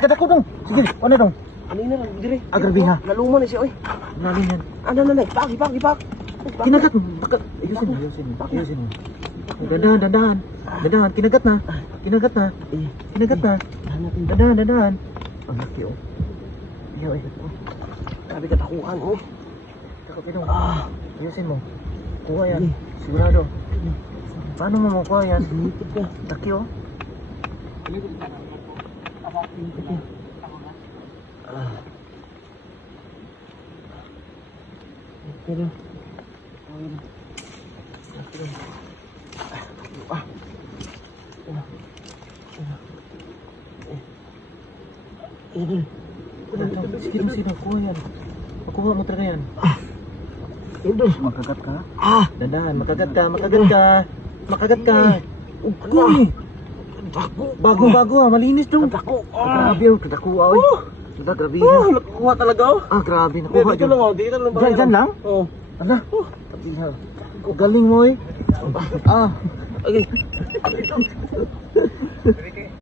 Sakat ako dong. Sige, ano dong? Ano na lang, dire. Grabe ha. Naluman na siya, oy. Lalim yan. Ano na, pagi. Kinagat mo. Ayusin mo. Dandahan. Kinagat na. Kinagat na. Dandahan. Ang laki oh. Iyo eh. Grabe katakuhan, oh. Kakapitong. Ayusin mo. Kuha yan. Sigurado. Paano mo makuha yan? Laki oh. Pero Sige, kuha yan. Makuha mo talaga yan. Idol, Makagat ka? Dandahan, makagat ka. Uy! Bago, malinis dong. Dako. Grabe oh, kadako oy. Grabe na. Nakuha talaga, oh. Grabe, nakuha Dito lang, oh. Dito lang. Diyan lang? Oo. Ala, galing mo eh. Okay.